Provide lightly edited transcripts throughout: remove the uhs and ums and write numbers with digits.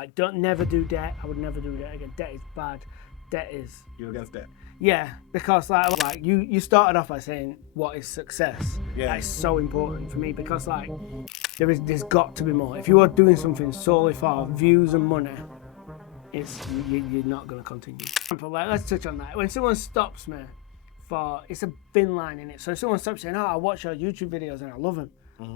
Like, never do debt. I would never do debt again. Debt is bad. Debt is... You're against debt? Yeah, because like you started off by saying what is success. Yeah. That is so important for me because like there's got to be more. If you are doing something solely for views and money, you're not going to continue. For example, like, let's touch on that. When someone stops me it's a thin line in it. So if someone stops saying, "Oh, I watch your YouTube videos and I love them,"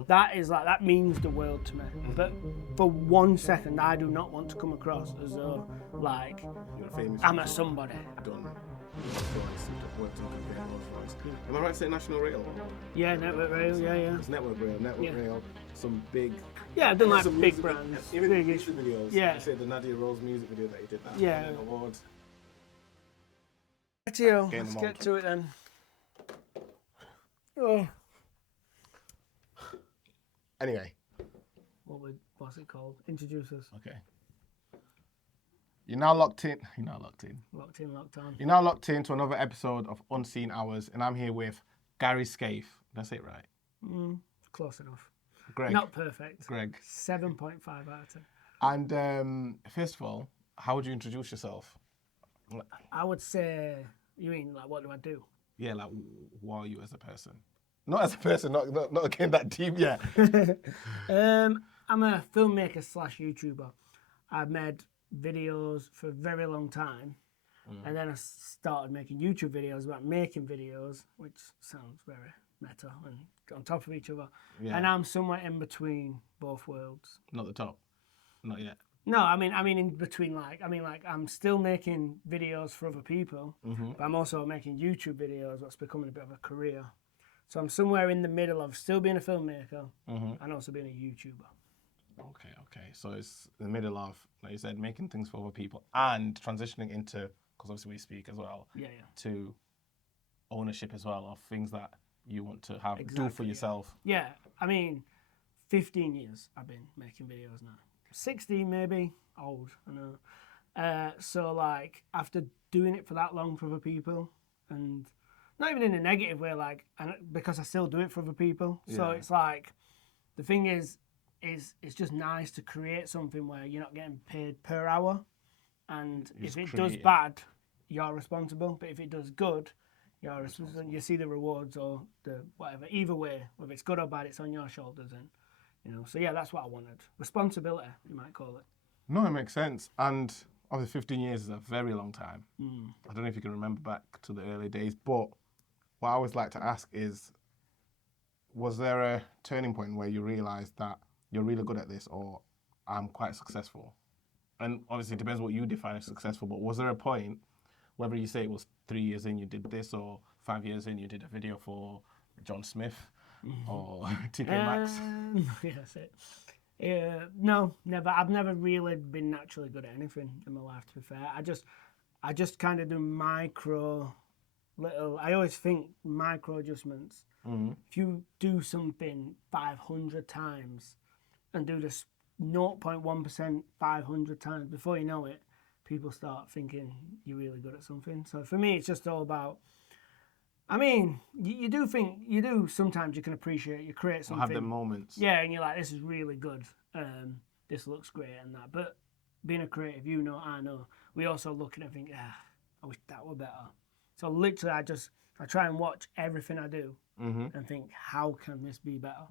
that means the world to me. But for 1 second, I do not want to come across as though like You're famous. I'm a somebody. Done. Am I right to say National Rail? Yeah, Network Rail, yeah. It's Network Rail, some big... Yeah, I've done like some big music, brands. Even big music videos. Yeah. You said the Nadia Rose music video that you did that. Yeah. Awards. Let's get to it then. Oh. Anyway. What's it called? Introduce us. Okay. You're now locked in. Locked on. You're now locked in to another episode of Unseen Hours, and I'm here with Gary Scaife. That's it, right? Close enough. Greg. Not perfect. Greg. 7.5 out of 10. And first of all, how would you introduce yourself? I would say, you mean like what do I do? Yeah, like who are you as a person? Not as a person, not again that deep yet. I'm a filmmaker / YouTuber. I've made videos for a very long time. And then I started making YouTube videos about making videos, which sounds very meta and on top of each other. Yeah. And I'm somewhere in between both worlds. Not the top. Not yet. No, I mean in between I'm still making videos for other people, but I'm also making YouTube videos, what's becoming a bit of a career. So I'm somewhere in the middle of still being a filmmaker and also being a YouTuber. Okay. So it's the middle of, like you said, making things for other people and transitioning into, because obviously we speak as well, to ownership as well of things that you want to have, do for yourself. Yeah, I mean, 15 years I've been making videos now. 16 maybe, old, I know. So like, after doing it for that long for other people, and not even in a negative way, like, because I still do it for other people. Yeah. So it's like, the thing is it's just nice to create something where you're not getting paid per hour, and if it does bad, you're responsible. But if it does good, you're responsible. You see the rewards or the whatever. Either way, whether it's good or bad, it's on your shoulders, and So yeah, that's what I wanted. Responsibility, you might call it. No, it makes sense. And obviously 15 years is a very long time. I don't know if you can remember back to the early days, but what I always like to ask is, was there a turning point where you realised that you're really good at this, or I'm quite successful? And obviously it depends what you define as successful, but was there a point, whether you say it was 3 years in you did this, or 5 years in you did a video for John Smith, or TK Maxx? Yeah, that's it. No, never. I've never really been naturally good at anything in my life, to be fair. I just kind of do I always think micro adjustments. If you do something 500 times and do this 0.1% 500 times, before you know it, people start thinking you're really good at something. So for me, it's just all about, I mean, you do sometimes you can appreciate, you create something. Have the moments. Yeah, and you're like, this is really good. This looks great and that. But being a creative, I know, we also look at it and think, I wish that were better. So literally, I try and watch everything I do and think, how can this be better?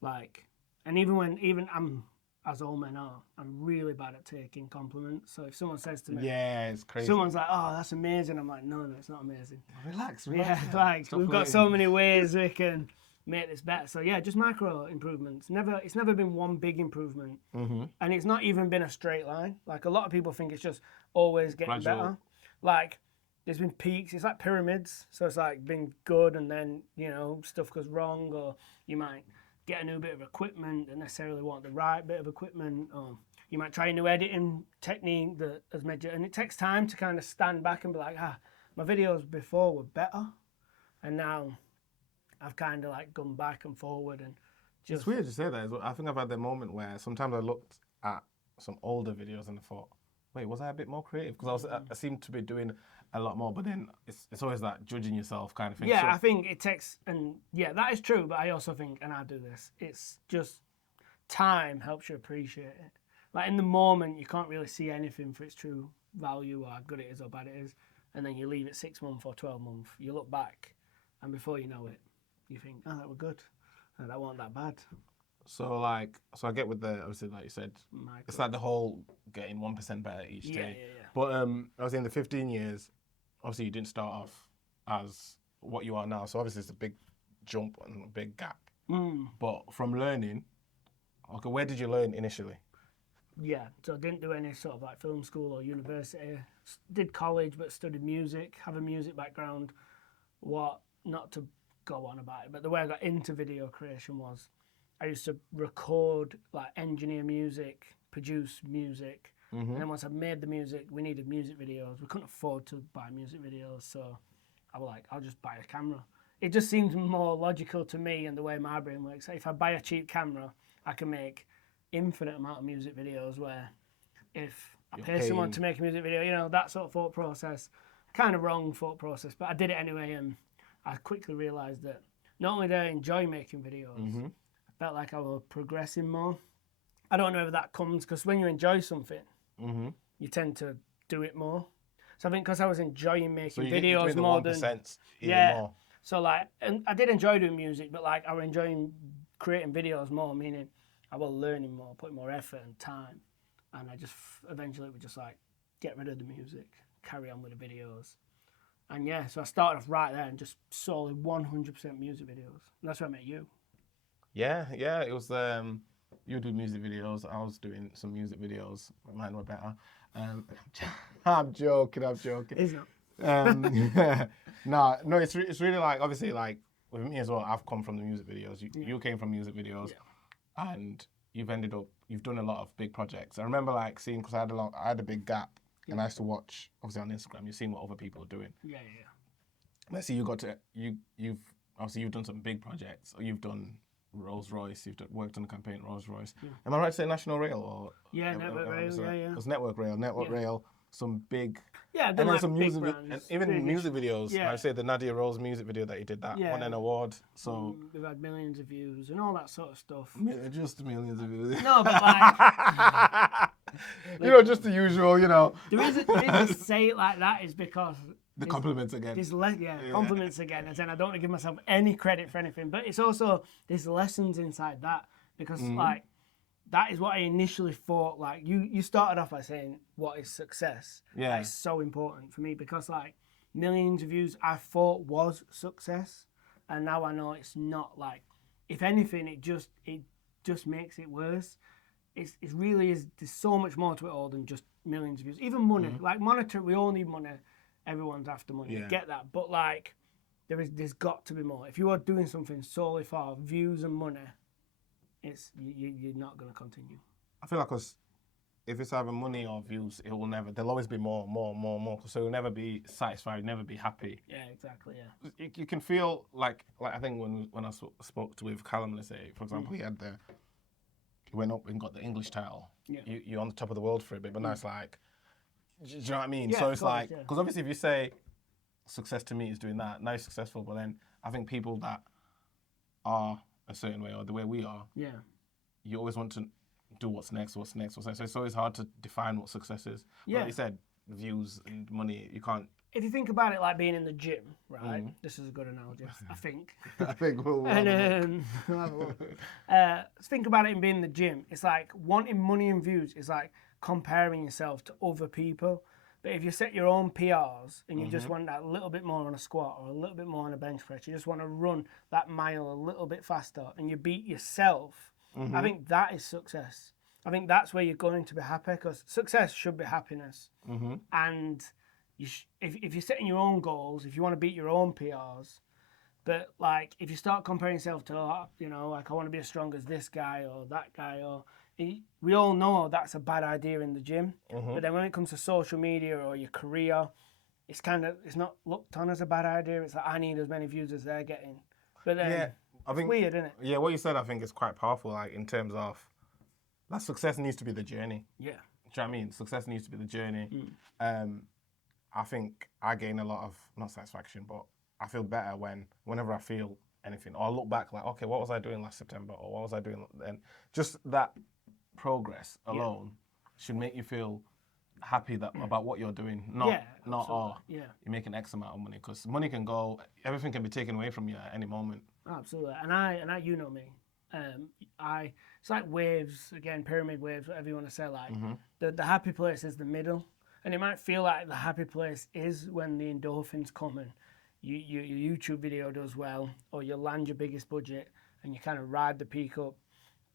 Like, and even I'm, as all men are, I'm really bad at taking compliments. So if someone says to me, yeah, it's crazy. Someone's like, oh, that's amazing. I'm like, no, it's not amazing. Relax. Yeah, like, we've got so many ways we can make this better. So yeah, just micro improvements. It's never been one big improvement. And it's not even been a straight line. Like, a lot of people think it's just always getting better. Like, there's been peaks. It's like pyramids. So it's like been good, and then, stuff goes wrong, or you might get a new bit of equipment and necessarily want the right bit of equipment, or you might try a new editing technique that has made you, and it takes time to kind of stand back and be like, my videos before were better, and now I've kind of like gone back and forward and just... It's weird to say that. I think I've had the moment where sometimes I looked at some older videos and I thought, wait, was I a bit more creative? Because I seem to be doing a lot more, but then it's always that judging yourself kind of thing. Yeah, so, I think it takes, and yeah, that is true, but I also think, and I do this, it's just time helps you appreciate it. like in the moment, you can't really see anything for its true value or how good it is or bad it is. And then you leave it 6 months or 12 months. You look back, and before you know it, you think, oh, that was good. Oh, that wasn't that bad. So I get with the, obviously, like you said, it's like the whole getting 1% better each day. Yeah. But I was in the 15 years, obviously you didn't start off as what you are now. So obviously it's a big jump and a big gap. But from learning, okay, where did you learn initially? Yeah, so I didn't do any sort of like film school or university. Did college, but studied music, have a music background. Not to go on about it, but the way I got into video creation was I used to record, like engineer music, produce music. And then once I made the music, we needed music videos. We couldn't afford to buy music videos, so I was like, I'll just buy a camera. It just seems more logical to me and the way my brain works. If I buy a cheap camera, I can make infinite amount of music videos, where if I pay someone to make a music video, you know, that sort of thought process, kind of wrong thought process, but I did it anyway, and I quickly realised that not only did I enjoy making videos, I felt like I was progressing more. I don't know if that comes because when you enjoy something, you tend to do it more. So I think because I was enjoying making videos more than more. So like, and I did enjoy doing music, but like I was enjoying creating videos more, meaning I was learning more, putting more effort and time, and I just eventually would just like get rid of the music, carry on with the videos, and yeah, so I started off right there and just solely 100% music videos. And that's where I met you. Yeah, it was. You do music videos. I was doing some music videos. Mine were better. I'm joking. It's not. No, it's really like, obviously, like with me as well. I've come from the music videos. You came from music videos, and you've done a lot of big projects. I remember like seeing, because I had a big gap, and I used to watch, obviously on Instagram. You've seen what other people are doing. Yeah. Let's see, you've done some big projects. Or you've done Rolls Royce. You've worked on the campaign at Rolls Royce. Yeah. Am I right to say National Rail or? Yeah, Network Rail. Yeah. It was Network Rail. Some big. Yeah, and then like some big music, brands, and even music videos. Yeah. Like I say the Nadia Rose music video that you did, that won an award. So we've had millions of views and all that sort of stuff. Just millions of views. No, but like, just the usual. The reason I say it like that is because the compliments again. Compliments again. And then I don't want to give myself any credit for anything, but it's also there's lessons inside that, because like that is what I initially thought. Like you started off by saying, what is success? Yeah. That is so important for me, because like millions of views I thought was success, and now I know it's not. Like, if anything, it just makes it worse. It really is. There's so much more to it all than just millions of views. Even money, like monetary, we all need money. Everyone's after money. I get that, but like there's got to be more. If you are doing something solely for views and money, you're not going to continue. I feel like, because if it's either money or views, there'll always be more. So you'll never be satisfied, never be happy. Yeah, exactly, yeah. You can feel like I think when I spoke with Callum, let's say, for example, he went up and got the English title. Yeah. You're on the top of the world for a bit, but now it's like, do you know what I mean? Yeah, so it's like, yeah. because obviously if you say success to me is doing that, now you're successful, but then I think people that are a certain way or the way we are, you always want to do what's next. So it's always hard to define what success is. Yeah. Like you said, views and money, you can't. If you think about it like being in the gym, right? This is a good analogy, I think. I think we'll and think about it in being in the gym. It's like wanting money and views is like comparing yourself to other people. But if you set your own PRs and you just want that little bit more on a squat or a little bit more on a bench press, you just want to run that mile a little bit faster and you beat yourself, I think that is success. I think that's where you're going to be happy, because success should be happiness. And if you're setting your own goals, if you want to beat your own PRs, but like if you start comparing yourself to, like I want to be as strong as this guy or that guy, we all know that's a bad idea in the gym. But then when it comes to social media or your career, it's not looked on as a bad idea. It's like, I need as many views as they're getting. But then I think, it's weird, isn't it? Yeah, what you said I think is quite powerful, like in terms of that success needs to be the journey. Yeah. Do you know what I mean? Success needs to be the journey. I think I gain a lot of, not satisfaction, but I feel better whenever I feel anything. Or I look back like, okay, what was I doing last September? Or what was I doing then? Just that progress alone should make you feel happy about what you're doing, not yeah. you're making X amount of money, because money can go, everything can be taken away from you at any moment. Absolutely, and I, you know me, it's like waves again, pyramid waves, whatever you want to say. Like the happy place is the middle, and it might feel like the happy place is when the endorphins come and your YouTube video does well, or you land your biggest budget and you kind of ride the peak up,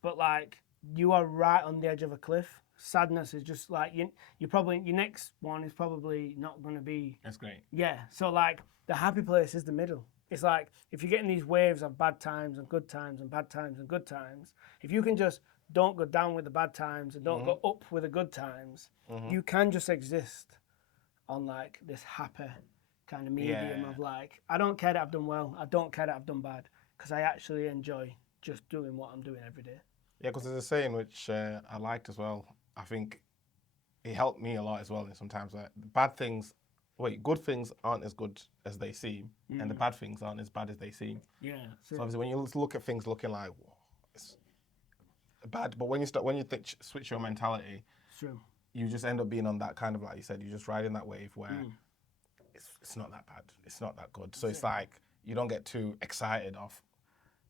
but like you are right on the edge of a cliff. Sadness is just like you probably your next one is probably not going to be. That's great. Yeah, so like the happy place is the middle. It's like if you're getting these waves of bad times and good times and bad times and good times, if you can just don't go down with the bad times and don't go up with the good times, you can just exist on like this happy kind of medium of like, I don't care that I've done well, I don't care that I've done bad, because I actually enjoy just doing what I'm doing every day. Yeah, because there's a saying which I liked as well. I think it helped me a lot as well. And sometimes good things aren't as good as they seem, and the bad things aren't as bad as they seem. Yeah. So obviously, when you look at things looking like it's bad, but when you switch your mentality, It's true. you just end up being on that kind of, like you said, you're just riding that wave where it's not that bad, it's not that good. So it's like you don't get too excited off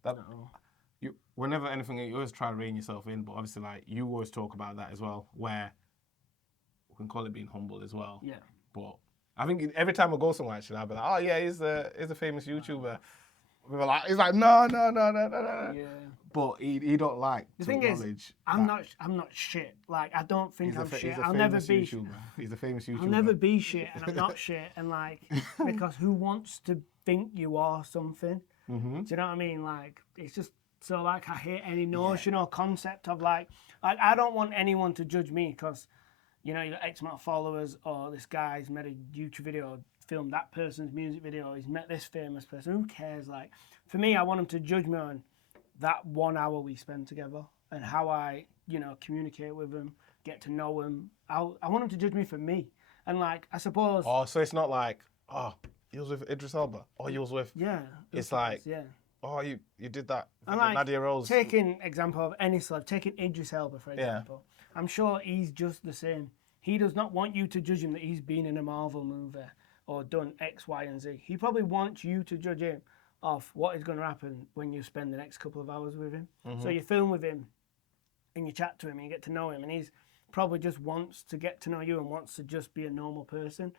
that. No. Whenever anything, you always try to rein yourself in, but obviously, like you always talk about that as well, where we can call it being humble as well. Yeah. But I think every time I go somewhere, actually, I'll be like, oh yeah, he's a famous YouTuber. He's like, no. Yeah. But he don't like The to thing is, acknowledge I'm not shit. Like I don't think I'm shit. I'll never be. He's a famous YouTuber. I'll never be shit, and I'm not shit. And like, because who wants to think you are something? Do you know what I mean? Like, it's just so like I hate any notion or concept of like I don't want anyone to judge me because, you know, you got X amount of followers, or this guy's made a YouTube video, filmed that person's music video, he's met this famous person. Who cares? Like, for me, I want them to judge me on that 1 hour we spend together and how I, you know, communicate with them, get to know them. I want them to judge me for me. And like, I suppose. Oh, so it's not like, oh, you was with Idris Elba, or you was with. Yeah. It's like. Yeah. Oh, you did that. And like, Nadia Rose. Taking example of any celeb, taking Idris Elba for example. Yeah. I'm sure he's just the same. He does not want you to judge him that he's been in a Marvel movie or done X, Y, and Z. He probably wants you to judge him off what is going to happen when you spend the next couple of hours with him. So you film with him and you chat to him and you get to know him, and he's probably just wants to get to know you and wants to just be a normal person.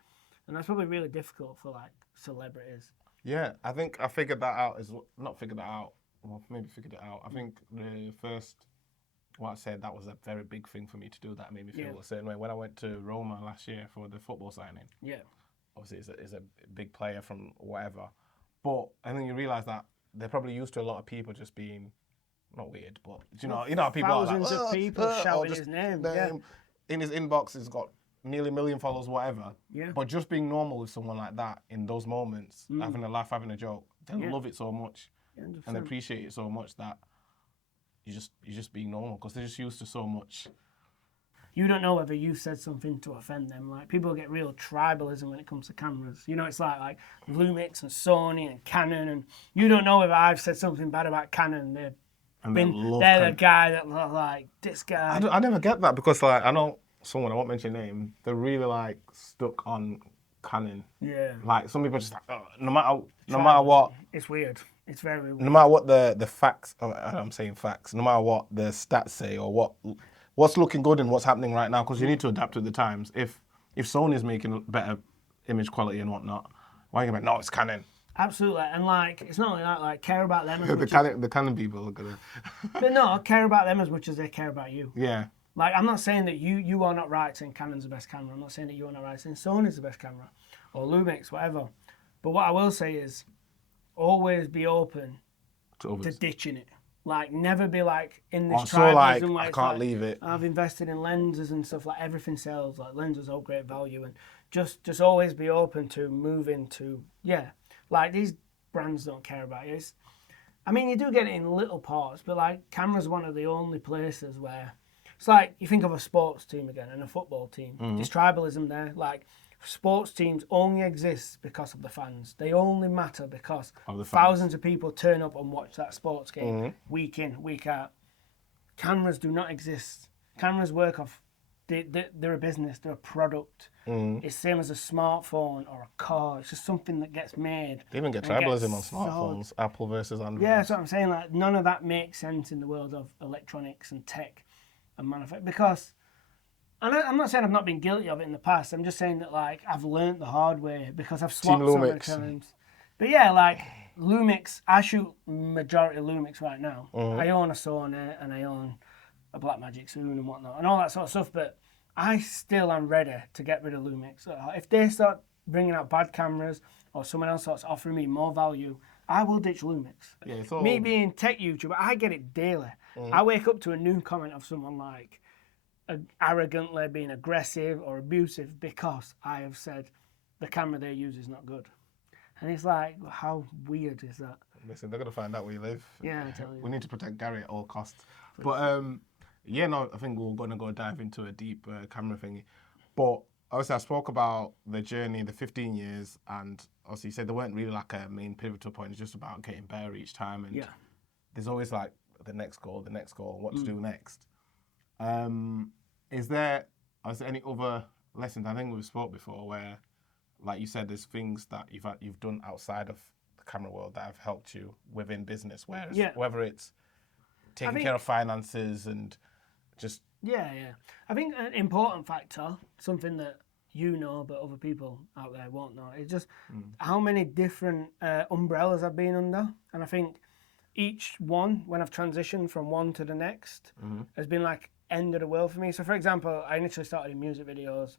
And that's probably really difficult for like celebrities. Yeah, I think I figured that out. Not figured that out. Well, maybe figured it out. I think the first, what I said, that was a very big thing for me to do. That made me feel a certain way. When I went to Roma last year for the football signing, obviously he's a big player from whatever, but I think you realise that they're probably used to a lot of people just being not weird, but you know how people thousands are like, of people shouting his name. In his inbox, he's got nearly 1 million followers, whatever. Yeah. But just being normal with someone like that in those moments, having a laugh, having a joke, they love it so much 100%. and appreciate it so much that you just being normal, because they're just used to so much. You don't know whether you said something to offend them. Like, people get real tribalism when it comes to cameras. You know, it's like Lumix and Sony and Canon, and you don't know whether I've said something bad about Canon. They're the guy that like this guy. I never get that, because like I know someone, I won't mention their name, they're really like stuck on Canon. Yeah. Like some people are just like, oh, no matter what. It's weird. It's very weird. No matter what the facts, I'm saying facts, no matter what the stats say or what's looking good and what's happening right now, because you need to adapt to the times. If Sony's making better image quality and whatnot, why are you going to be like, no, it's Canon? Absolutely, and like it's not only that, like care about them as much the Canon people are gonna. But no, care about them as much as they care about you. Yeah. Like, I'm not saying that you are not right saying Canon's the best camera. I'm not saying that you are not right saying Sony's the best camera or Lumix, whatever. But what I will say is always be open to ditching it. Like, never be like in this tribalism where I can't leave it. I've invested in lenses and stuff, like everything sells, like lenses hold great value, and just always be open to moving to, like these brands don't care about you. I mean, you do get it in little parts, but like camera's one of the only places where it's like you think of a sports team again and a football team. There's tribalism there. Like, sports teams only exist because of the fans. They only matter because thousands of people turn up and watch that sports game week in, week out. Cameras do not exist. Cameras work off they're a business, they're a product. It's the same as a smartphone or a car. It's just something that gets made. They even get and gets tribalism on smartphones, Apple versus Android. Yeah, that's what I'm saying. Like, none of that makes sense in the world of electronics and tech and manufacturing. Because, and I'm not saying I've not been guilty of it in the past. I'm just saying that, like, I've learnt the hard way because I've swapped so many times. But yeah, like, Lumix, I shoot majority Lumix right now. I own a Sony and I own a Blackmagic soon and whatnot and all that sort of stuff. But I still am ready to get rid of Lumix. If they start bringing out bad cameras or someone else starts offering me more value, I will ditch Lumix. Yeah, so Me being tech YouTuber, I get it daily. I wake up to a new comment of someone like arrogantly being aggressive or abusive because I have said the camera they use is not good. And it's like, how weird is that? Listen, they're going to find out where you live. Yeah, I tell you. We need to protect Gary at all costs. But yeah, no, I think we're going to go dive into a deep camera thingy. But obviously, I spoke about the journey, the 15 years, and obviously you said there weren't really like a main pivotal point. It's just about getting better each time. And there's always like the next goal, what to do next. Is there any other lessons? I think we've spoke before where, like you said, there's things that you've done outside of the camera world that have helped you within business, whether it's taking care of finances and just... Yeah. I think an important factor, something that you know but other people out there won't know, is just how many different umbrellas I've been under. And I think each one, when I've transitioned from one to the next, has been like end of the world for me. So for example, I initially started in music videos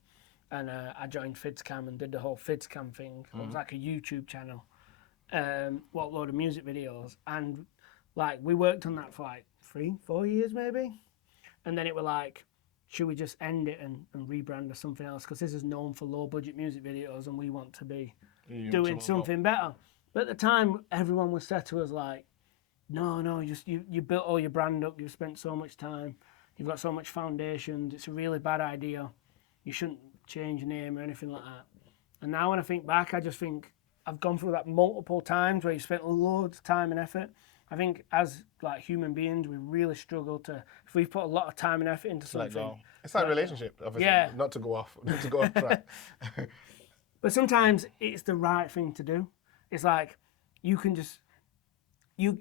and I joined FidsCam and did the whole FidsCam thing. It was like a YouTube channel, upload of music videos. And like we worked on that for like 3-4 years maybe. And then it were like, should we just end it and rebrand as something else? Because this is known for low budget music videos and we want to be doing something better. But at the time, everyone was said to us like, no, you built all your brand up, you've spent so much time, you've got so much foundations, it's a really bad idea. You shouldn't change your name or anything like that. And now when I think back, I just think I've gone through that multiple times where you spent loads of time and effort. I think as like human beings, we really struggle to, if we've put a lot of time and effort into something. It's like a relationship, obviously, not to go off track. But sometimes it's the right thing to do. It's like, if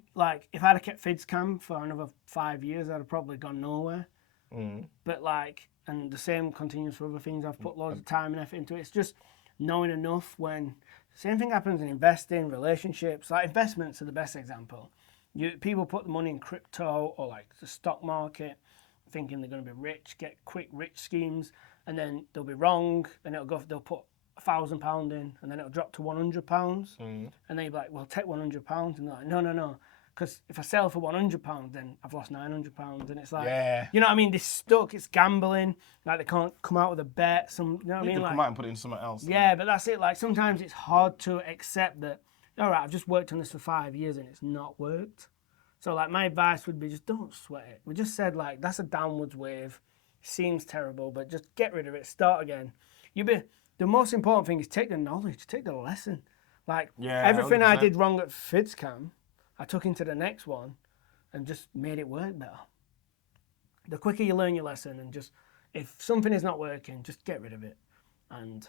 I'd have kept FidsCam for another 5 years, I'd have probably gone nowhere. But like, and the same continues for other things. I've put loads of time and effort into it. It's just knowing enough when, same thing happens in investing, relationships. Like investments are the best example. People put the money in crypto or like the stock market, thinking they're going to be rich, get quick rich schemes, and then they'll be wrong, and they'll put £1,000 in, and then it'll drop to £100, and then you're like, well, take £100, and they're like, no, because if I sell for £100, then I've lost £900, and it's like, you know what I mean? They're stuck. It's gambling. Like they can't come out with a bet. You know what I mean? You can like, come out and put it in something else. Yeah, but that's it. Like sometimes it's hard to accept that. All right, I've just worked on this for 5 years and it's not worked. So like my advice would be just don't sweat it. We just said like that's a downwards wave. Seems terrible, but just get rid of it. Start again. The most important thing is take the knowledge, take the lesson. Like everything 100%. I did wrong at FidsCam, I took into the next one and just made it work better. The quicker you learn your lesson and just, if something is not working, just get rid of it and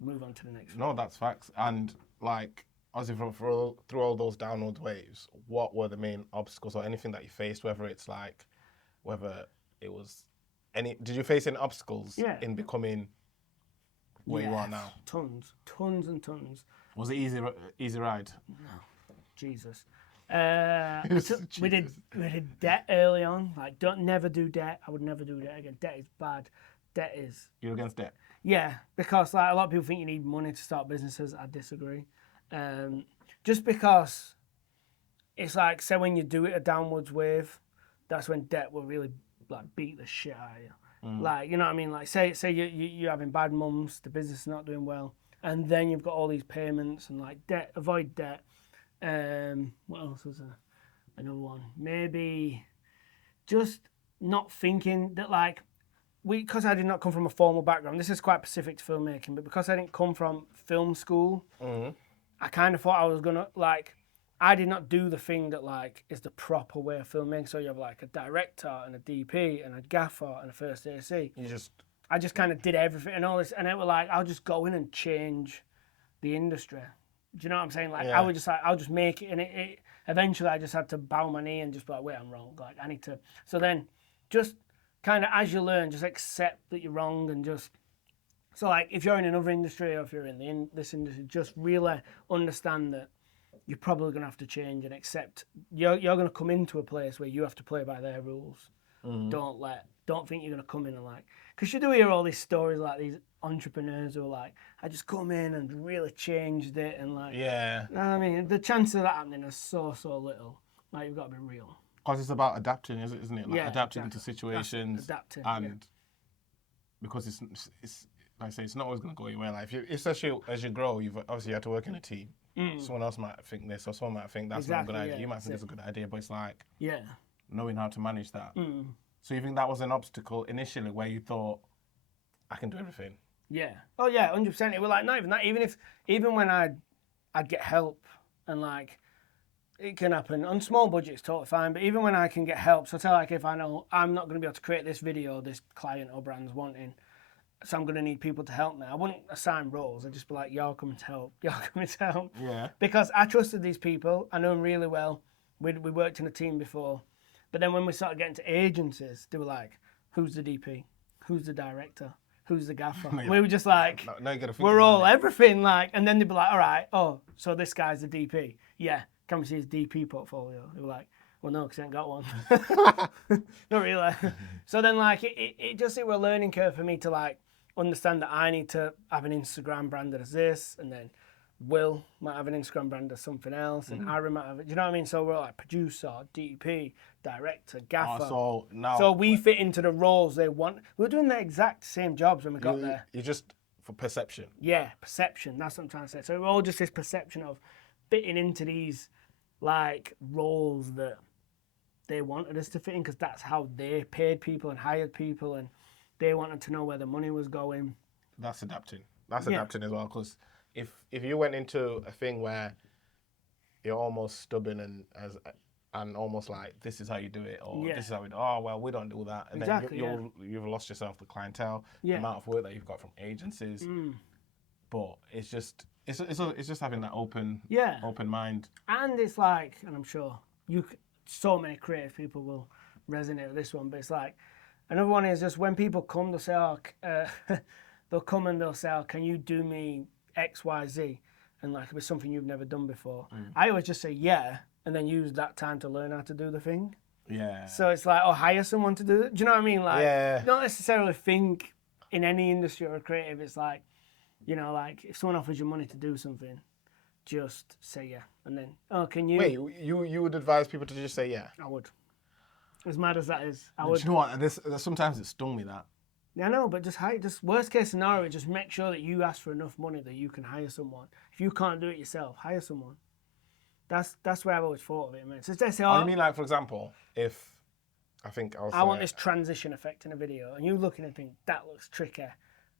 move on to the next one. No, that's facts. And like, obviously through all those downward waves, what were the main obstacles or anything that you faced, whether it was did you face any obstacles in becoming where you are now? Tons and tons. Was it easy ride? No, Jesus. We did debt early on. Like, never do debt. I would never do debt again. Debt is bad. You're against debt? Yeah, because like a lot of people think you need money to start businesses. I disagree. Just because it's like, say when you do it a downwards wave, that's when debt will really like beat the shit out of you. Like, you know what I mean? Like say you're having bad months, the business is not doing well, and then you've got all these payments and like debt. Avoid debt. What else was there? Another one. Maybe just not thinking that like because I did not come from a formal background. This is quite specific to filmmaking, but because I didn't come from film school, I kind of thought I was gonna like. I did not do the thing that like is the proper way of filmmaking. So you have like a director and a DP and a gaffer and a first AC. You just I just kind of did everything and all this, and it was like I'll just go in and change the industry. Do you know what I'm saying? Like I would just like I'll just make it, and it eventually I just had to bow my knee and just be like, wait, I'm wrong. Like I need to. So then, just kind of as you learn, just accept that you're wrong and just. So like if you're in another industry or if you're in this industry, just really understand that you're probably gonna have to change and accept you're gonna come into a place where you have to play by their rules. Don't think you're gonna come in and like, because you do hear all these stories like these entrepreneurs who are like, I just come in and really changed it and like, I mean the chances of that happening are so little. Like you've got to be real. Because it's about adapting, isn't it? Like adapting to situations, adapting, and because it's like I say, it's not always going to go your way. Like especially as you grow, you've obviously had to work in a team. Someone else might think this, or someone might think that's not a good idea. You might think it's a good idea, but it's like knowing how to manage that. So you think that was an obstacle initially, where you thought, I can do everything? Yeah. Oh yeah, 100%. It was like not even that. Even when I'd get help and like. It can happen on small budgets, totally fine. But even when I can get help, so like if I know I'm not going to be able to create this video this client or brand's wanting, so I'm going to need people to help me. I wouldn't assign roles. I'd just be like, y'all coming to help. Y'all coming to help. Yeah. Because I trusted these people. I know them really well. We worked in a team before. But then when we started getting to agencies, they were like, who's the DP? Who's the director? Who's the gaffer? We were just like, we're all everything. Like, and then they'd be like, all right, oh, so this guy's the DP. Yeah. Can we see his DP portfolio? They were like, well, no, because I ain't got one. Not really. So then, like, it was a learning curve for me to, like, understand that I need to have an Instagram branded as this, and then Will might have an Instagram brand as something else, and Aaron might have it. Do you know what I mean? So we're like producer, DP, director, gaffer. So we fit into the roles they want. We were doing the exact same jobs when we got there. You just, for perception. Yeah, perception. That's what I'm trying to say. So we're all just this perception of fitting into these like roles that they wanted us to fit in, because that's how they paid people and hired people, and they wanted to know where the money was going. That's adapting. That's adapting as well, because if you went into a thing where you're almost stubborn and almost like this is how you do it, or this is how we do. Oh well, we don't do that, and then you've lost yourself the clientele, the amount of work that you've got from agencies. But it's just having that open mind. And it's like, and I'm sure so many creative people will resonate with this one, but it's like, another one is just when people come, they'll say, they'll come and they'll say, oh, can you do me X, Y, Z? And like, it was something you've never done before. I always just say, yeah, and then use that time to learn how to do the thing. Yeah. So it's like, hire someone to do it. Do you know what I mean? Like, not necessarily think in any industry or creative, it's like, you know, like if someone offers you money to do something, just say yeah. And then, can you... Wait, you would advise people to just say yeah? I would. As mad as that is, I would. Do you know what? Sometimes it stung me, that. Yeah, I know, but just worst case scenario, just make sure that you ask for enough money that you can hire someone. If you can't do it yourself, hire someone. That's where I've always thought of it, man. So they say, I mean, like, for example, if I want this transition effect in a video, and you look and think, that looks tricky.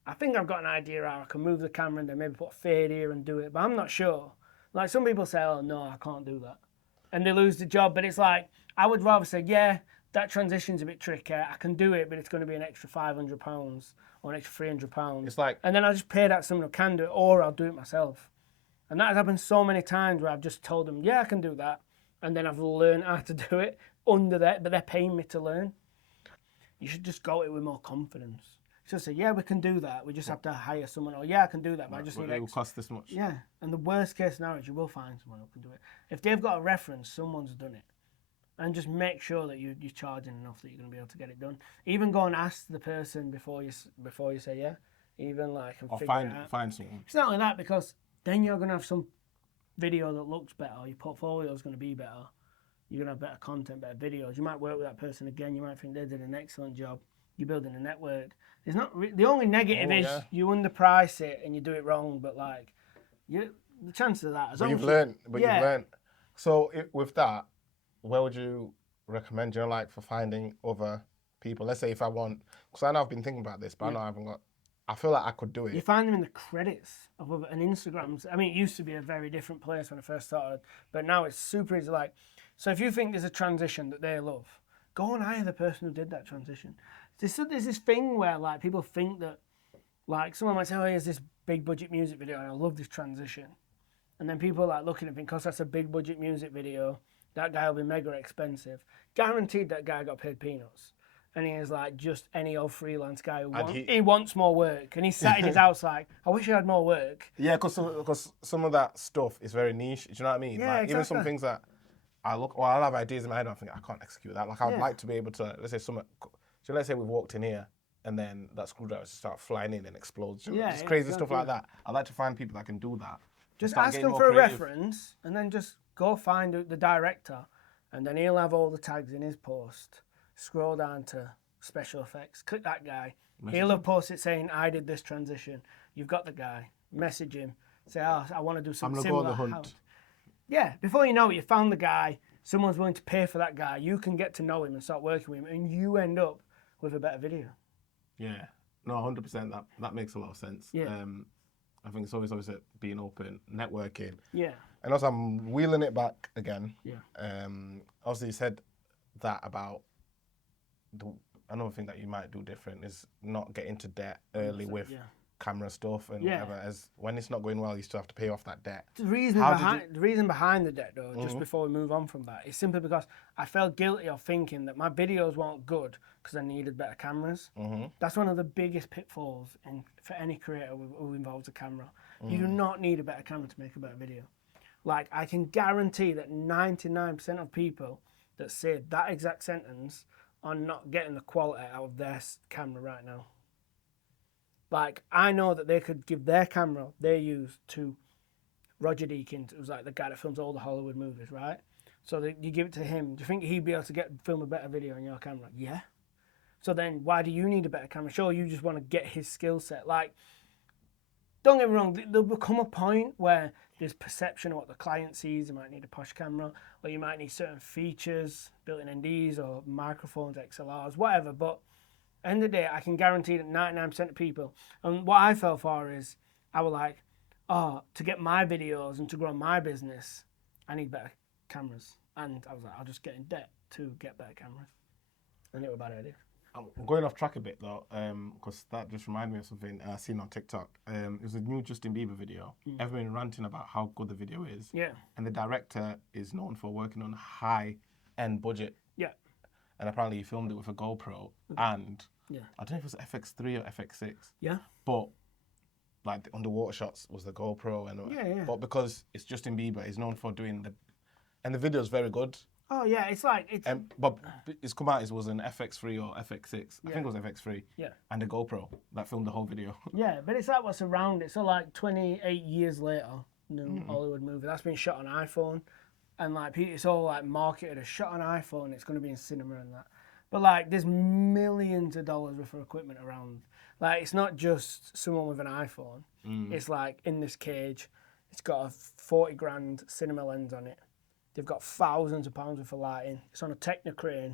I think I've got an idea how I can move the camera and then maybe put a fade here and do it, but I'm not sure. Like some people say, oh no, I can't do that. And they lose the job, but it's like, I would rather say, yeah, that transition's a bit tricky, I can do it, but it's going to be an extra £500 or an extra £300. It's like, and then I'll just pay that someone who can do it, or I'll do it myself. And that has happened so many times where I've just told them, yeah, I can do that. And then I've learned how to do it under that, but they're paying me to learn. You should just go at it with more confidence. So say, yeah, we can do that. We just have to hire someone. Or yeah, I can do that, but I just need it will cost this much. Yeah, and the worst case scenario is you will find someone who can do it. If they've got a reference, someone's done it. And just make sure that you're charging enough that you're going to be able to get it done. Even go and ask the person before you say yeah. Even like and or figure it out. Find someone. It's not only that, because then you're going to have some video that looks better. Your portfolio is going to be better. You're going to have better content, better videos. You might work with that person again. You might think they did an excellent job. You're building a network. There's not the only negative is you underprice it and you do it wrong. But like, the chances of that. You've learned. So with that, where would you recommend? You know, like for finding other people. Let's say if I want, because I know I've been thinking about this, but I know I haven't got. I feel like I could do it. You find them in the credits of other, and Instagrams. I mean, it used to be a very different place when I first started, but now it's super easy. Like, so if you think there's a transition that they love, go and hire the person who did that transition. There's this thing where like people think that like someone might say, oh, here's this big budget music video and I love this transition. And then people are like looking at it because that's a big budget music video, that guy will be mega expensive. Guaranteed that guy got paid peanuts. And he is like just any old freelance guy who he wants more work. And he's sat in his house like, I wish I had more work. Yeah, because some of that stuff is very niche. Do you know what I mean? Yeah, like, exactly. Even some things that I'll have ideas in my head and I think I can't execute that. Like I'd like to be able to, let's say we've walked in here and then that screwdriver just start flying in and explodes. Just crazy stuff like that. I'd like to find people that can do that. Just ask them for a reference and then just go find the director and then he'll have all the tags in his post. Scroll down to special effects, click that guy. He'll have posted saying, I did this transition. You've got the guy. Message him. Say, oh, I want to do something similar. I'm going to go on the hunt. Yeah, before you know it, you found the guy. Someone's willing to pay for that guy. You can get to know him and start working with him and you end up with a better video. Yeah. No, 100%. That makes a lot of sense. Yeah. I think it's always obviously being open, networking. Yeah. And also, I'm wheeling it back again. Yeah. Obviously, you said that about another thing that you might do different is not get into debt early with camera stuff and whatever. As when it's not going well, you still have to pay off that debt. The reason behind the debt, though, just before we move on from that, is simply because I felt guilty of thinking that my videos weren't good because I needed better cameras. That's one of the biggest pitfalls for any creator who involves a camera. You do not need a better camera to make a better video. Like, I can guarantee that 99% of people that say that exact sentence are not getting the quality out of their camera right now. Like, I know that they could give their camera they use to Roger Deakins, who's like the guy that films all the Hollywood movies, right? So you give it to him. Do you think he'd be able to film a better video on your camera? Yeah. So then why do you need a better camera? Sure, you just want to get his skill set. Like, don't get me wrong, there'll become a point where there's perception of what the client sees. You might need a posh camera, or you might need certain features, built-in NDs or microphones, XLRs, whatever. But at the end of the day, I can guarantee that 99% of people, and what I fell for is, I was like, oh, to get my videos and to grow my business, I need better cameras. And I was like, I'll just get in debt to get better cameras. And it was a bad idea. I'm going off track a bit though, because that just reminded me of something I seen on TikTok. It was a new Justin Bieber video. Everyone ranting about how good the video is. Yeah. And the director is known for working on high-end budget. Yeah. And apparently he filmed it with a GoPro and I don't know if it was FX3 or FX6. Yeah. But like the underwater shots was the GoPro and but because it's Justin Bieber, he's known for doing and the video's very good. Oh yeah, it's like it's. But it's come out. It was an FX3 or FX6. I think it was FX3. Yeah. And a GoPro that filmed the whole video. Yeah, but it's like what's around it. So like 28 years later, new Hollywood movie that's been shot on iPhone, and like it's all like marketed as shot on iPhone. It's going to be in cinema and that. But like there's millions of dollars worth of equipment around. Like it's not just someone with an iPhone. It's like in this cage. It's got a 40 grand cinema lens on it. They've got thousands of pounds worth of lighting. It's on a Tenda.Creative.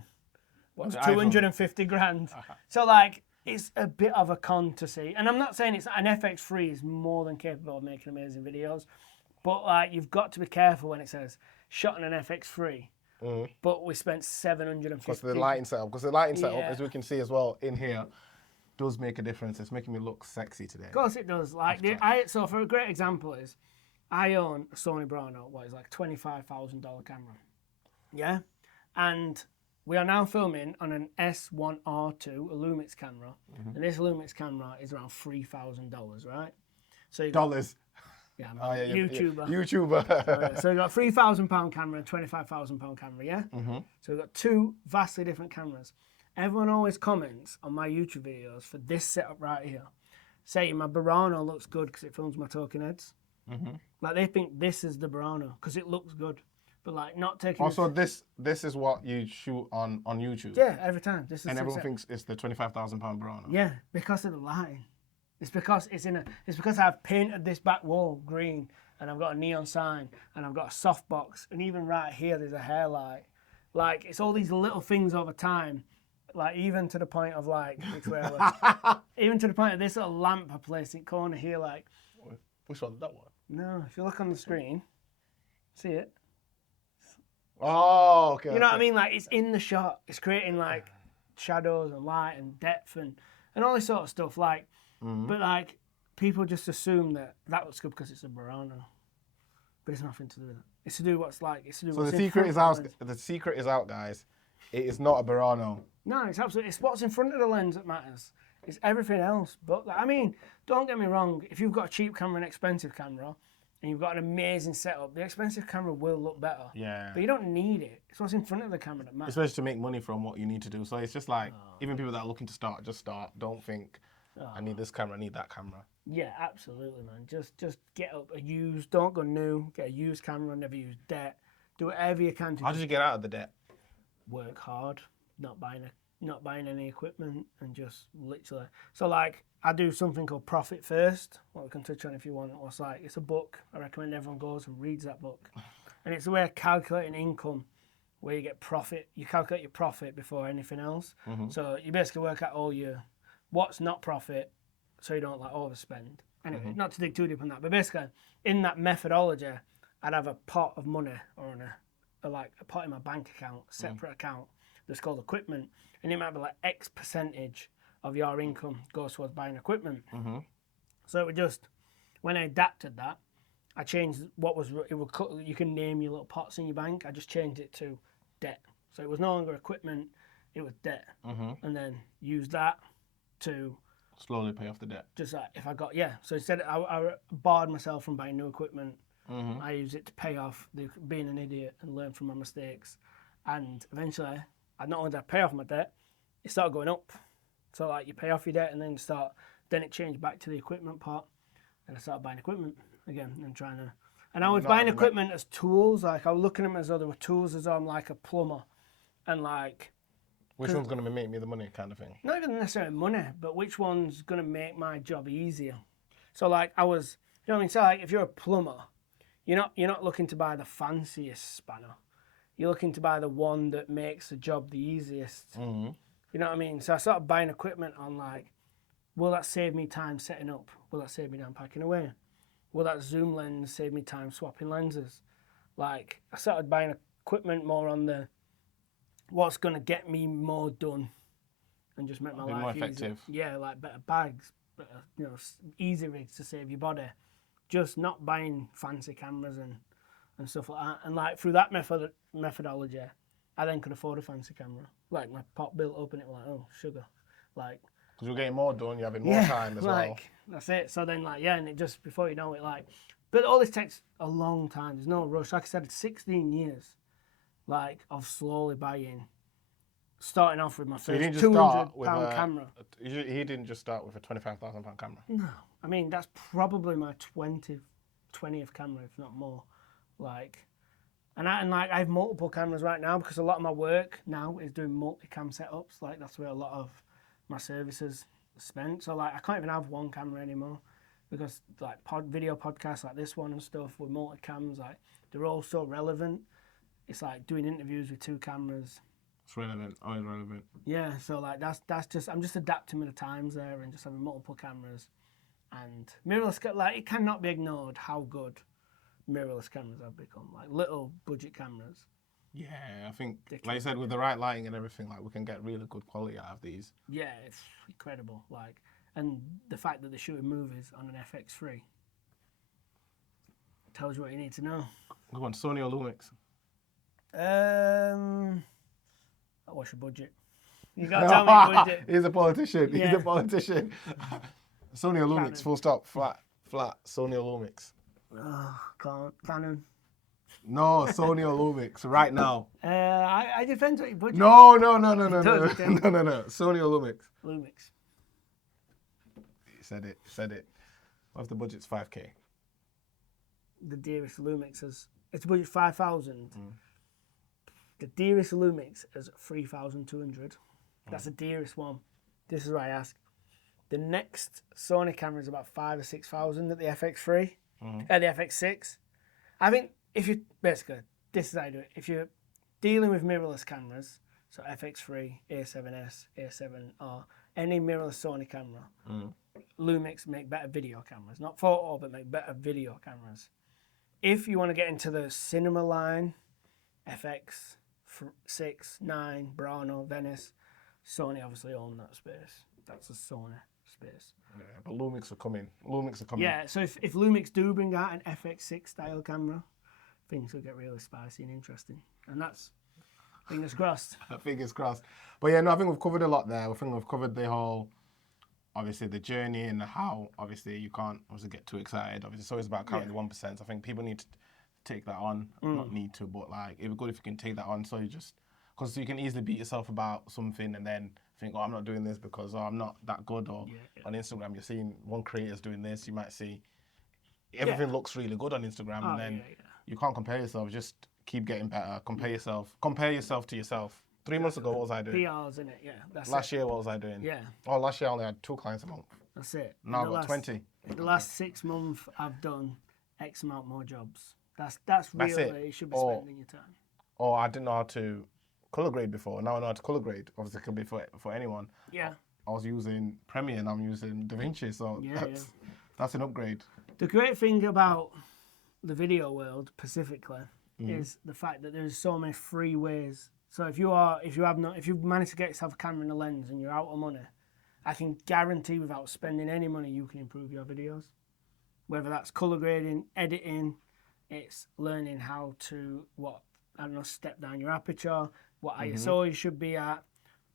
What's 250 grand? So like, it's a bit of a con to see. And I'm not saying it's an FX3 is more than capable of making amazing videos, but like you've got to be careful when it says shot on an FX3. But we spent 750. Because the lighting setup, as we can see as well in here, does make a difference. It's making me look sexy today. Of course it does. Like so for a great example is, I own a Sony Bravano, what is like $25,000 camera. Yeah? And we are now filming on an S1R2, a Lumix camera. And this Lumix camera is around $3,000, right? So you got, dollars. Yeah, YouTuber. YouTuber. So we've got £3,000 camera and £25,000 camera, yeah? So we've got two vastly different cameras. Everyone always comments on my YouTube videos for this setup right here, saying my Bravano looks good because it films my talking heads. Like they think this is the Bravano because it looks good, but like not taking. Also, this is what you shoot on YouTube. Yeah, every time. This is and everyone thinks it's the £25,000 Bravano. Yeah, because of the lighting. It's because It's because I've painted this back wall green, and I've got a neon sign, and I've got a softbox, and even right here there's a hair light. Like it's all these little things over time. Like even to the point of like even to the point of this little lamp I placed in corner here, like. Which one? That one? No, if you look on the screen, see it? Oh, okay. You know what I mean? Like, it's in the shot. It's creating, like, shadows and light and depth and all this sort of stuff. Like, but like people just assume that looks good because it's a Murano, but it's nothing to do with it. It's to do what's like. It's to do. So what's the in secret front is of the out. lens. The secret is out, guys. It is not a Burano. No, it's absolutely. It's what's in front of the lens that matters. It's everything else. But I mean, don't get me wrong. If you've got a cheap camera and an expensive camera, and you've got an amazing setup, the expensive camera will look better. Yeah. But you don't need it. It's what's in front of the camera that matters. Especially to make money from what you need to do. So it's just like, even people that are looking to start, just start. Don't think, I need this camera, I need that camera. Yeah, absolutely, man. Just get up a used. Don't go new. Get a used camera. Never use debt. Do whatever you can to How did you get out of the debt? work hard. Not buying any equipment, and just literally. So like, I do something called Profit First. What we can touch on if you want. It's a book. I recommend everyone goes and reads that book. And it's a way of calculating income, where you get profit. You calculate your profit before anything else. So you basically work out all your what's not profit, so you don't like overspend. Anyway, not to dig too deep on that, but basically in that methodology, I'd have a pot of money or a pot in my bank account, a separate account that's called equipment, and it might be like X percentage of your income goes towards buying equipment. So it would just, when I adapted that, I changed what was, it would cut, you can name your little pots in your bank. I just changed it to debt. So it was no longer equipment, it was debt. And then use that to slowly pay off the debt. just like, if I got, so instead I barred myself from buying new equipment. I use it to pay off being an idiot and learn from my mistakes. And eventually, I not only did I pay off my debt, it started going up. So like, you pay off your debt and then it changed back to the equipment part. And I started buying equipment again and I was buying equipment as tools. Like, I was looking at them as though they were tools, as though I'm like a plumber. And like, which one's going to make me the money kind of thing? not even necessarily money, but which one's going to make my job easier. So like, you know what I mean? So like, if you're a plumber, you're not looking to buy the fanciest spanner. You're looking to buy the one that makes the job the easiest. You know what I mean? So I started buying equipment on like, will that save me time setting up? Will that save me time packing away? Will that zoom lens save me time swapping lenses? Like, I started buying equipment more on the what's going to get me more done and just make my life more easier. effective. Yeah, like better bags, better, easy rigs to save your body. Just not buying fancy cameras and stuff like that. And like, through that methodology, I then could afford a fancy camera. Like, my pot built up and it was like, oh, sugar. Like, because you're getting more done, you're having more time as well. That's it. So then, like, and it just, before you know it, like, but all this takes a long time. There's no rush. Like I said, it's 16 years, like, of slowly buying, starting off with my first £200 camera. He didn't just start with a £25,000 camera. No. I mean, that's probably my 20th camera, if not more. Like, and I have multiple cameras right now because a lot of my work now is doing multi-cam setups. Like, that's where a lot of my services spent. So like, I can't even have one camera anymore because like video podcasts like this one and stuff with multi-cams, like, they're all so relevant. It's like doing interviews with 2 cameras. It's relevant, always relevant. Yeah, so like, that's just, I'm just adapting with the times there and just having multiple cameras. And mirrorless, like, it cannot be ignored how good mirrorless cameras have become. Like, little budget cameras. Yeah, I think, like you said, with the right lighting and everything, like, we can get really good quality out of these. Yeah, it's incredible. Like, and the fact that they're shooting movies on an FX3 tells you what you need to know. Good one, Sony or Lumix? What's your budget? You gotta tell me your budget. He's a politician. Yeah. He's a politician. Sony or Lumix, full stop, flat. Sony or Lumix? Canon. No, Sony or Lumix, right now. I depends on your budget. No. Sony or Lumix? Lumix. He said it. What if the budget's 5K? The dearest Lumix it's budget 5,000. The dearest Lumix is 3,200. That's the dearest one. This is what I ask. The next Sony camera is about 5,000 or 6,000 at the FX3, at the FX6. I think if you, basically, this is how I do it. If you're dealing with mirrorless cameras, so FX3, A7S, A7R, any mirrorless Sony camera, Lumix make better video cameras. Not photo, but make better video cameras. If you want to get into the cinema line, FX6, 9, Brano, Venice, Sony obviously own that space. That's a Sony space. Yeah, but Lumix are coming. Lumix are coming. Yeah, so if Lumix do bring out an FX6 style camera, things will get really spicy and interesting. And that's fingers crossed. Fingers crossed. But yeah, no, I think we've covered a lot there. I think we've covered the whole, obviously, the journey and how, obviously, you can't obviously get too excited. Obviously, it's always about counting the 1%. I think people need to take that on. Not need to, but like, it'd be good if you can take that on. So you just, because you can easily beat yourself about something and then think, oh, I'm not doing this because I'm not that good. Or on Instagram, you're seeing one creator's doing this. You might see everything looks really good on Instagram, and then you can't compare yourself. Just keep getting better. Compare yourself to yourself. 3 months ago, what was I doing? PRs, innit? Yeah, that's Last year, what was I doing? Yeah. Oh, last year I only had 2 clients a month. That's it. Now I've got 20. In the last 6 months, I've done X amount more jobs. That's really, it. You should be spending your time. Oh, I didn't know how to color grade before. Now I know how to color grade. Obviously, it can be for anyone. Yeah. I was using Premiere and I'm using DaVinci, so that's an upgrade. The great thing about the video world specifically is the fact that there's so many free ways. So if you've managed to get yourself a camera and a lens and you're out of money, I can guarantee without spending any money you can improve your videos. Whether that's color grading, editing, it's learning how to step down your aperture, what ISO you should be at,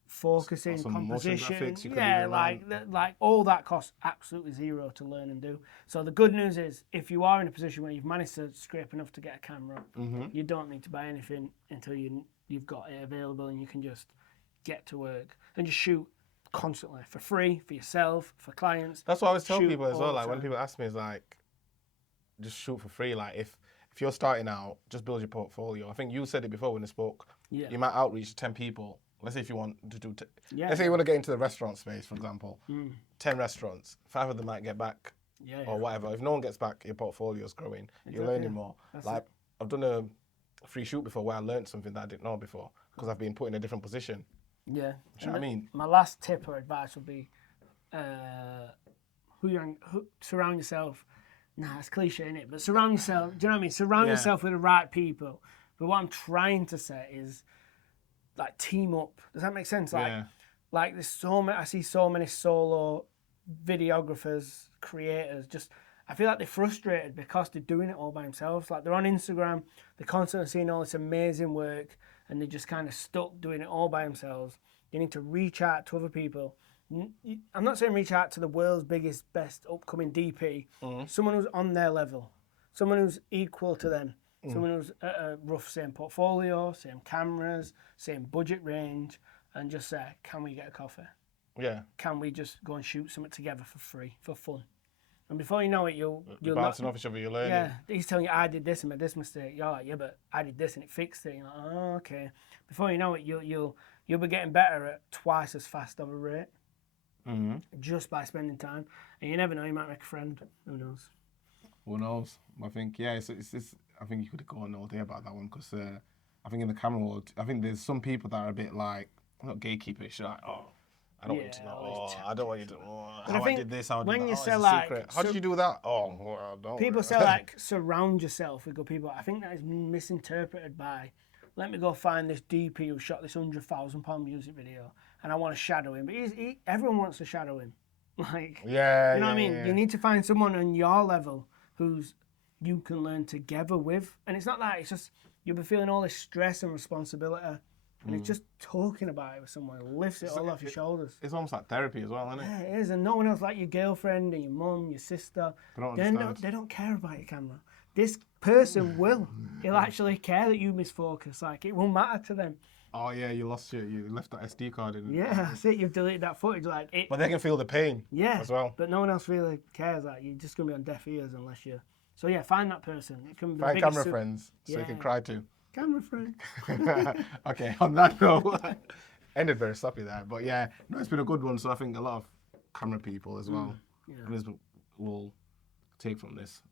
focusing, composition. Like all that costs absolutely zero to learn and do. So the good news is, if you are in a position where you've managed to scrape enough to get a camera, you don't need to buy anything until you've got it available, and you can just get to work and just shoot constantly for free, for yourself, for clients. That's what I always tell people as well. Like when people ask me, it's like, just shoot for free. Like if you're starting out, just build your portfolio. I think you said it before when you spoke. Yeah. You might outreach to 10 people. Let's say if you want to do, let's say you want to get into the restaurant space, for example. 10 restaurants, 5 of them might get back, or whatever. If no one gets back, your portfolio is growing. Exactly. You're learning more. I've done a free shoot before where I learned something that I didn't know before because I've been put in a different position. Yeah. You know what I mean? My last tip or advice would be, surround yourself. Nah, it's cliche, innit? But surround yourself. Do you know what I mean? Surround yourself with the right people. But what I'm trying to say is, like, team up. Does that make sense? Like there's so many. I see so many solo videographers, creators. Just, I feel like they're frustrated because they're doing it all by themselves. Like they're on Instagram, they're constantly seeing all this amazing work, and they're just kind of stuck doing it all by themselves. You need to reach out to other people. I'm not saying reach out to the world's biggest, best upcoming DP. Someone who's on their level, someone who's equal to them, someone who's at a rough same portfolio, same cameras, same budget range, and just say, can we get a coffee? Yeah. Can we just go and shoot something together for free, for fun? And before you know it, you're bouncing off each other, you're learning. Yeah, he's telling you, I did this and made this mistake. You're like, yeah, but I did this and it fixed it. You're like, oh, okay. Before you know it, you'll be getting better at twice as fast of a rate. Just by spending time. And you never know, you might make a friend. Who knows? Who knows? I think, it's I think you could go on all day about that one because I think in the camera world, I think there's some people that are a bit like, not gatekeepers, like, oh, I don't want you to know. Oh, I don't want you to know how I did this, how I did that. When you say it's a secret. How did you do that? Oh, well, don't. People say like, surround yourself with good people. I think that is misinterpreted by, let me go find this DP who shot this £100,000 music video and I want to shadow him. But everyone wants to shadow him. Like, you know what I mean? You need to find someone on your level who's you can learn together with. And it's not that, it's just, you'll be feeling all this stress and responsibility. And it's just talking about it with someone who lifts it all off your shoulders. It's almost like therapy as well, isn't it? Yeah, it is. And no one else, like your girlfriend and your mum, your sister, they don't care about your camera. This person will. He'll actually care that you misfocus. Like, it won't matter to them. Oh yeah, you left that SD card in. Yeah, that's it. You've deleted that footage. But they can feel the pain. Yeah, as well. But no one else really cares. Like, you're just gonna be on deaf ears unless you. So yeah, find that person. It can be find camera friends so you can cry to. Camera friend. Okay, on that note, ended very sloppy there. But yeah, no, it's been a good one. So I think a lot of camera people as well will take from this.